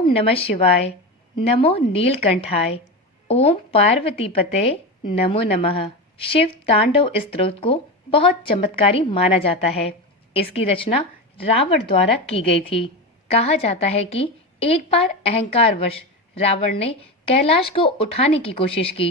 ओम नमः शिवाय। नमो नीलकंठाय। ओम पार्वती पते नमो नमः। शिव तांडव स्तोत्र को बहुत चमत्कारी माना जाता है। इसकी रचना रावण द्वारा की गई थी। कहा जाता है कि एक बार अहंकारवश रावण ने कैलाश को उठाने की कोशिश की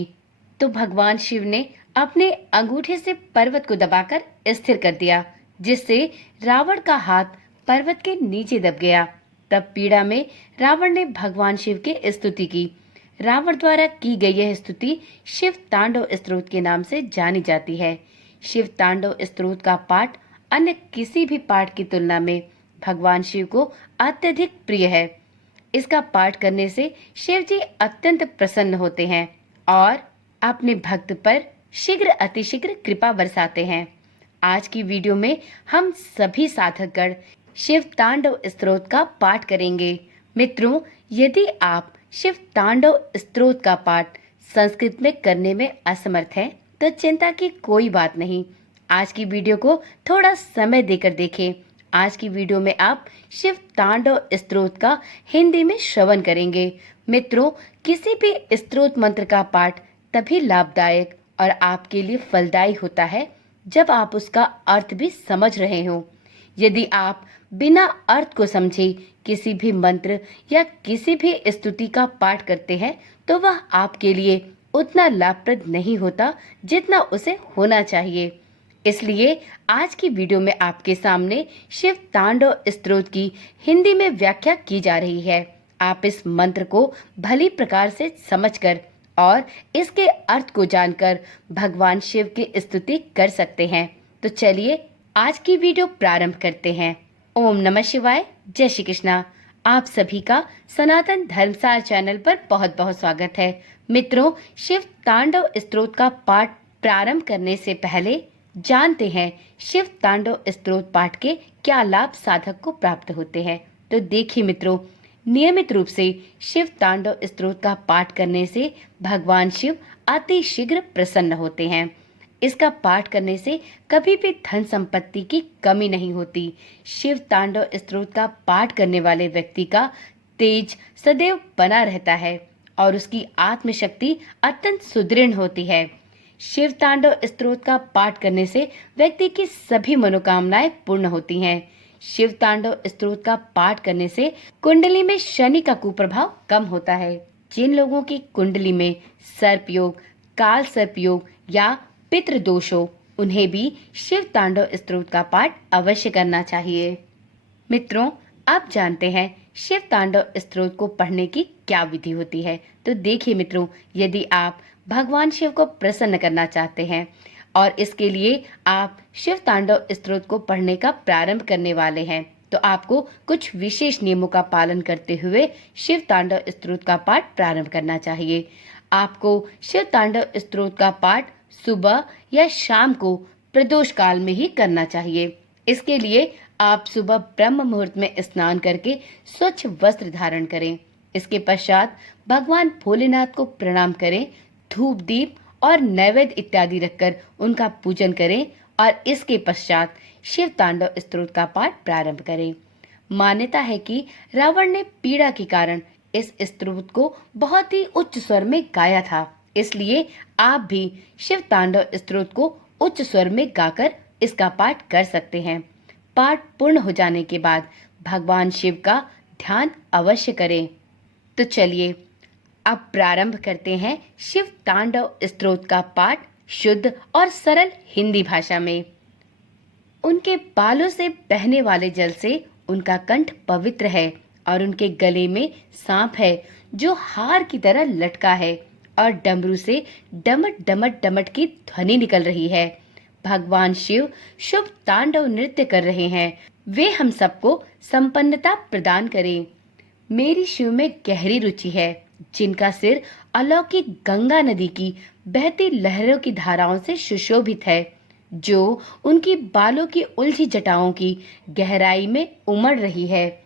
तो भगवान शिव ने अपने अंगूठे से पर्वत को दबाकर स्थिर कर दिया, जिससे रावण का हाथ पर्वत के नीचे दब गया। तब पीड़ा में रावण ने भगवान शिव की स्तुति की। रावण द्वारा की गई यह स्तुति शिव तांडव स्तोत्र के नाम से जानी जाती है। शिव तांडव स्तोत्र का पाठ अन्य किसी भी पाठ की तुलना में भगवान शिव को अत्यधिक प्रिय है। इसका पाठ करने से शिव जी अत्यंत प्रसन्न होते हैं और अपने भक्त पर शीघ्र अतिशीघ्र कृपा बरसाते हैं। आज की वीडियो में हम सभी साधकगण शिव तांडव स्तोत्र का पाठ करेंगे। मित्रों, यदि आप शिव तांडव स्तोत्र का पाठ संस्कृत में करने में असमर्थ हैं, तो चिंता की कोई बात नहीं। आज की वीडियो को थोड़ा समय देकर देखें। आज की वीडियो में आप शिव तांडव स्तोत्र का हिंदी में श्रवण करेंगे। मित्रों, किसी भी स्तोत्र मंत्र का पाठ तभी लाभदायक और आपके लिए फलदायी होता है जब आप उसका अर्थ भी समझ रहे हो। यदि आप बिना अर्थ को समझे किसी भी मंत्र या किसी भी स्तुति का पाठ करते हैं तो वह आपके लिए उतना लाभप्रद नहीं होता जितना उसे होना चाहिए। इसलिए आज की वीडियो में आपके सामने शिव तांडव स्तोत्र की हिंदी में व्याख्या की जा रही है। आप इस मंत्र को भली प्रकार से समझकर और इसके अर्थ को जानकर भगवान शिव की स्तुति कर सकते हैं। तो चलिए आज की वीडियो प्रारंभ करते हैं। ओम नमः शिवाय। जय श्री कृष्णा। आप सभी का सनातन धर्मसार चैनल पर बहुत बहुत स्वागत है। मित्रों, शिव तांडव स्तोत्र का पाठ प्रारंभ करने से पहले जानते हैं शिव तांडव स्तोत्र पाठ के क्या लाभ साधक को प्राप्त होते हैं। तो देखिए मित्रों, नियमित रूप से शिव तांडव स्तोत्र का पाठ करने से भगवान शिव अति शीघ्र प्रसन्न होते हैं। इसका पाठ करने से कभी भी धन संपत्ति की कमी नहीं होती। शिव तांडव स्तोत्र का पाठ करने वाले व्यक्ति का तेज सदैव बना रहता है और उसकी आत्मशक्ति अत्यंत सुदृढ़ होती है। शिव तांडव स्तोत्र का पाठ करने से व्यक्ति की सभी मनोकामनाएं पूर्ण होती हैं। शिव तांडव स्तोत्र का पाठ करने से कुंडली में शनि का कुप्रभाव कम होता है। जिन लोगों की कुंडली में सर्प योग, काल सर्प योग या पितृ दोष हो, उन्हें भी शिव तांडव स्तोत्र का पाठ अवश्य करना चाहिए। मित्रों, अब जानते हैं शिव तांडव स्तोत्र को पढ़ने की क्या विधि होती है। तो देखिए मित्रों, यदि आप भगवान शिव को प्रसन्न करना चाहते हैं और इसके लिए आप शिव तांडव स्तोत्र को पढ़ने का प्रारंभ करने वाले हैं, तो आपको कुछ विशेष नियमों का पालन करते हुए शिव तांडव स्तोत्र का पाठ प्रारंभ करना चाहिए। आपको शिव तांडव स्तोत्र का पाठ सुबह या शाम को प्रदोष काल में ही करना चाहिए। इसके लिए आप सुबह ब्रह्म मुहूर्त में स्नान करके स्वच्छ वस्त्र धारण करें। इसके पश्चात भगवान भोलेनाथ को प्रणाम करें, धूप दीप और नैवेद्य इत्यादि रखकर उनका पूजन करें और इसके पश्चात शिव तांडव स्तोत्र का पाठ प्रारंभ करें। मान्यता है कि रावण ने पीड़ा के कारण इस स्तोत्र को बहुत ही उच्च स्वर में गाया था, इसलिए आप भी शिव तांडव स्तोत्र को उच्च स्वर में गाकर इसका पाठ कर सकते हैं। पाठ पूर्ण हो जाने के बाद भगवान शिव का ध्यान अवश्य करें। तो चलिए अब प्रारंभ करते हैं शिव तांडव स्तोत्र का पाठ शुद्ध और सरल हिंदी भाषा में। उनके बालों से बहने वाले जल से उनका कंठ पवित्र है और उनके गले में सांप है जो हार की तरह लटका है और डमरू से डमट डमट डमट की ध्वनि निकल रही है। भगवान शिव शुभ तांडव नृत्य कर रहे हैं। वे हम सबको संपन्नता प्रदान करें। मेरी शिव में गहरी रुचि है, जिनका सिर अलौकिक गंगा नदी की बहती लहरों की धाराओं से सुशोभित है, जो उनकी बालों की उलझी जटाओं की गहराई में उमड़ रही है,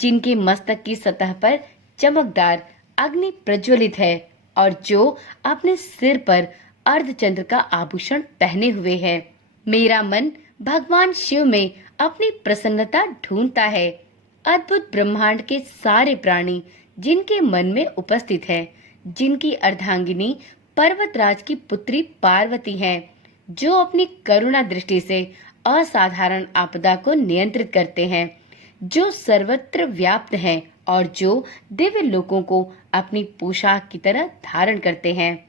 जिनके मस्तक की सतह पर चमकदार अग्नि प्रज्वलित है और जो अपने सिर पर अर्धचंद्र का आभूषण पहने हुए है। मेरा मन भगवान शिव में अपनी प्रसन्नता ढूंढता है। अद्भुत ब्रह्मांड के सारे प्राणी जिनके मन में उपस्थित है, जिनकी अर्धांगिनी पर्वतराज की पुत्री पार्वती है, जो अपनी करुणा दृष्टि से असाधारण आपदा को नियंत्रित करते हैं, जो सर्वत्र व्याप्त हैं और जो दिव्य लोकों को अपनी पोशाक की तरह धारण करते हैं।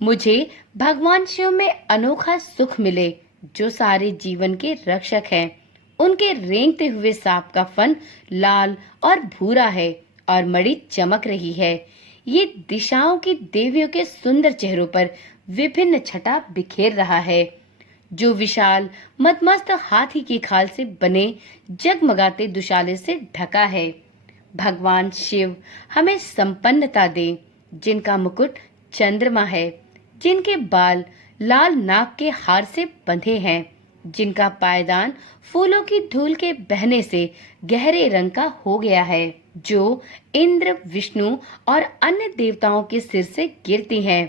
मुझे भगवान शिव में अनोखा सुख मिले, जो सारे जीवन के रक्षक हैं। उनके रेंगते हुए सांप का फन लाल और भूरा है और मणि चमक रही है। ये दिशाओं की देवियों के सुंदर चेहरों पर विभिन्न छटा बिखेर रहा है, जो विशाल मदमस्त हाथी की खाल से बने जगमगाते दुशाले से ढका है। भगवान शिव हमें संपन्नता दे, जिनका मुकुट चंद्रमा है, जिनके बाल लाल नाग के हार से बंधे हैं, जिनका पायदान फूलों की धूल के बहने से गहरे रंग का हो गया है, जो इंद्र, विष्णु और अन्य देवताओं के सिर से गिरती हैं।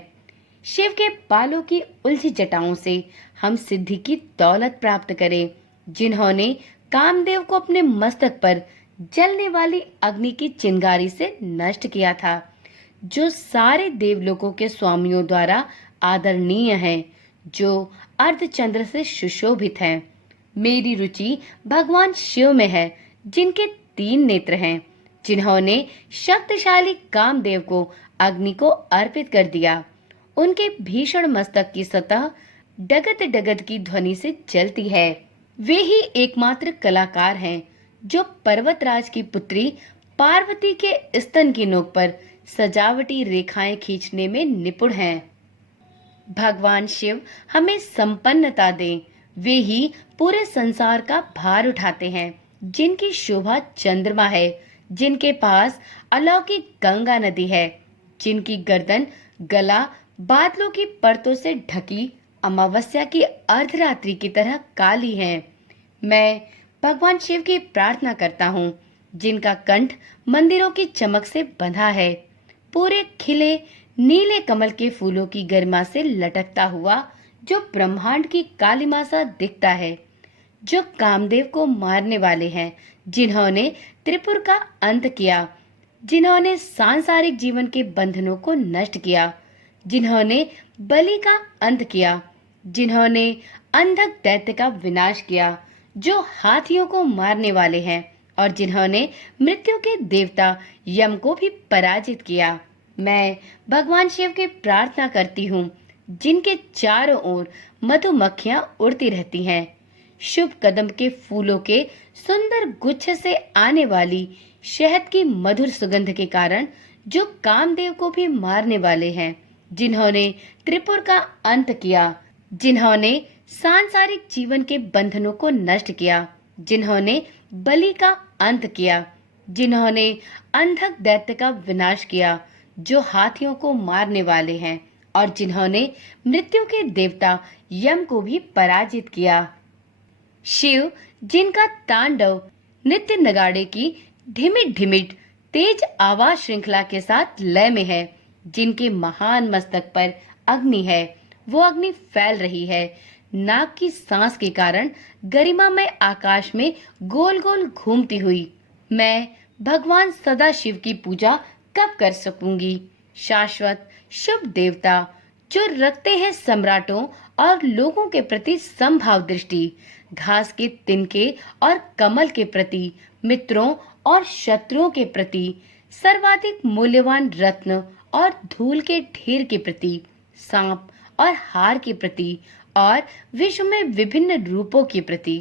शिव के बालों की उलझी जटाओं से हम सिद्धि की दौलत प्राप्त करें, जिन्होंने कामदेव को अपने मस्तक पर जलने वाली अग्नि की चिंगारी से नष्ट किया था, जो सारे देवलोकों के स्वामियों द्वारा आदरणीय है, जो अर्धचंद्र से सुशोभित है। मेरी रुचि भगवान शिव में है, जिनके 3 नेत्र हैं, जिन्होंने शक्तिशाली कामदेव को अग्नि को अर्पित कर दिया। उनके भीषण मस्तक की सतह डगत डगत की ध्वनि से जलती है। वे ही एकमात्र कलाकार हैं, जो पर्वतराज की पुत्री पार्वती के स्तन की नोक पर सजावटी रेखाएं खींचने में निपुण हैं। भगवान शिव हमें संपन्नता दें। वे ही पूरे संसार का भार उठाते हैं, जिनकी शोभा चंद्रमा है, जिनके पास अलौकिक गंगा नदी है, जिनकी गर्दन गला बादलों की परतों से ढकी अमावस्या की अर्धरात्रि की तरह काली है। मैं भगवान शिव की प्रार्थना करता हूँ, जिनका कंठ मंदिरों की चमक से बंधा है, पूरे खिले नीले कमल के फूलों की गरिमा से लटकता हुआ, जो ब्रह्मांड की कालिमा सा दिखता है, जो कामदेव को मारने वाले हैं, जिन्होंने त्रिपुर का अंत किया, जिन्होंने सांसारिक जीवन के बंधनों को नष्ट किया, जिन्होंने बलि का अंत किया, जिन्होंने अंधक दैत्य का विनाश किया, जो हाथियों को मारने वाले हैं और जिन्होंने मृत्यु के देवता यम को भी पराजित किया। मैं भगवान शिव की प्रार्थना करती हूँ, जिनके चारों ओर मधुमक्खियाँ उड़ती रहती हैं। शुभ कदम के फूलों के सुंदर गुच्छ से आने वाली शहद की मधुर सुगंध के कारण, जो कामदेव को भी मारने वाले हैं, जिन्होंने त्रिपुर का अंत किया, जिन्होंने सांसारिक जीवन के बंधनों को नष्ट किया, जिन्होंने बलि का अंत किया, जिन्होंने अंधक दैत्य का विनाश किया, जो हाथियों को मारने वाले हैं और जिन्होंने मृत्यु के देवता यम को भी पराजित किया। शिव, जिनका तांडव नित्य नगाड़े की ढिमिट ढिमिट तेज आवाज श्रृंखला के साथ लय में है, जिनके महान मस्तक पर अग्नि है, वो अग्नि फैल रही है। नाग की सांस के कारण गरिमामय आकाश में गोल गोल घूमती हुई मैं भगवान सदाशिव की पूजा कब कर सकूंगी? शाश्वत शुभ देवता, जो रखते हैं सम्राटों और लोगों के प्रति समभाव दृष्टि, घास के तिनके और कमल के प्रति, मित्रों और शत्रुओं के प्रति, सर्वाधिक मूल्यवान रत्न और धूल के ढेर के प्रति, सांप और हार के प्रति और विश्व में विभिन्न रूपों के प्रति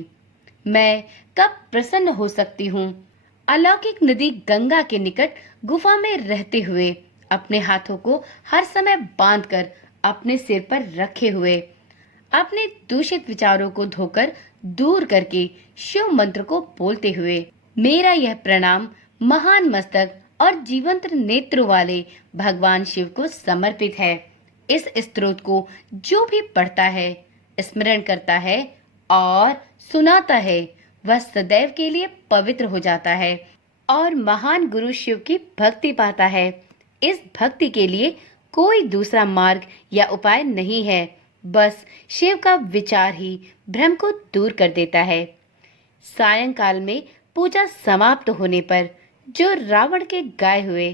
मैं कब प्रसन्न हो सकती हूँ? अलौकिक नदी गंगा के निकट गुफा में रहते हुए, अपने हाथों को हर समय बांधकर अपने सिर पर रखे हुए, अपने दूषित विचारों को धोकर दूर करके शिव मंत्र को बोलते हुए, मेरा यह प्रणाम महान मस्तक और जीवंत नेत्रों वाले भगवान शिव को समर्पित है। इस स्तोत्र को जो भी पढ़ता है, स्मरण करता है और सुनाता है, वह सदैव के लिए पवित्र हो जाता है और महान गुरु शिव की भक्ति पाता है। इस भक्ति के लिए कोई दूसरा मार्ग या उपाय नहीं है, बस शिव का विचार ही भ्रम को दूर कर देता है। सायंकाल में पूजा समाप्त होने पर जो रावण के गाए हुए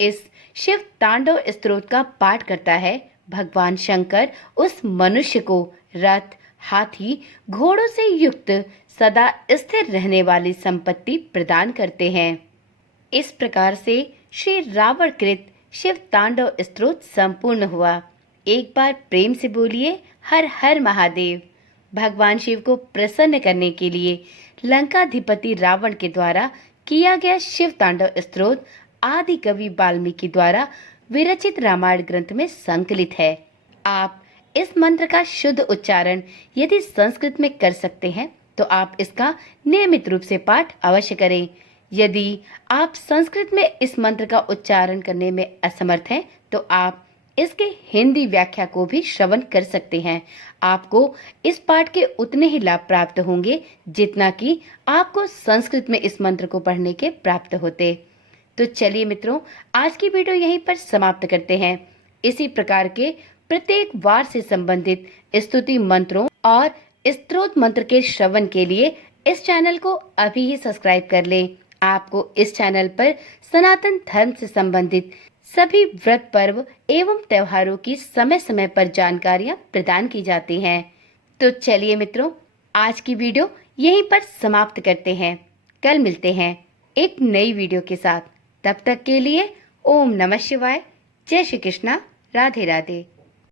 इस शिव तांडव स्तोत्र का पाठ करता है, भगवान शंकर उस मनुष्य को रथ, हाथी, घोड़ों से युक्त सदा स्थिर रहने वाली संपत्ति प्रदान करते हैं। इस प्रकार से श्री रावण कृत शिव तांडव स्तोत्र संपूर्ण हुआ। एक बार प्रेम से बोलिए हर हर महादेव। भगवान शिव को प्रसन्न करने के लिए लंकाधिपति रावण के द्वारा किया गया शिव तांडव स्तोत्र आदि कवि वाल्मीकि द्वारा विरचित रामायण ग्रंथ में संकलित है। आप इस मंत्र का शुद्ध उच्चारण यदि संस्कृत में कर सकते हैं तो आप इसका नियमित रूप से पाठ अवश्य करें। यदि आप संस्कृत में इस मंत्र का उच्चारण करने में असमर्थ हैं तो आप इसके हिंदी व्याख्या को भी श्रवण कर सकते हैं। आपको इस पाठ के उतने ही लाभ प्राप्त होंगे जितना कि आपको संस्कृत में इस मंत्र को पढ़ने के प्राप्त होते। तो चलिए मित्रों, आज की वीडियो यहीं पर समाप्त करते हैं। इसी प्रकार के प्रत्येक वार से संबंधित स्तुति मंत्रों और स्तोत्र मंत्र के श्रवण के लिए इस चैनल को अभी ही सब्सक्राइब कर लें। आपको इस चैनल पर सनातन धर्म से संबंधित सभी व्रत पर्व एवं त्योहारों की समय समय पर जानकारियां प्रदान की जाती हैं। तो चलिए मित्रों, आज की वीडियो यहीं पर समाप्त करते हैं। कल मिलते हैं एक नई वीडियो के साथ। तब तक के लिए ओम नमः शिवाय, जय श्री कृष्णा, राधे राधे।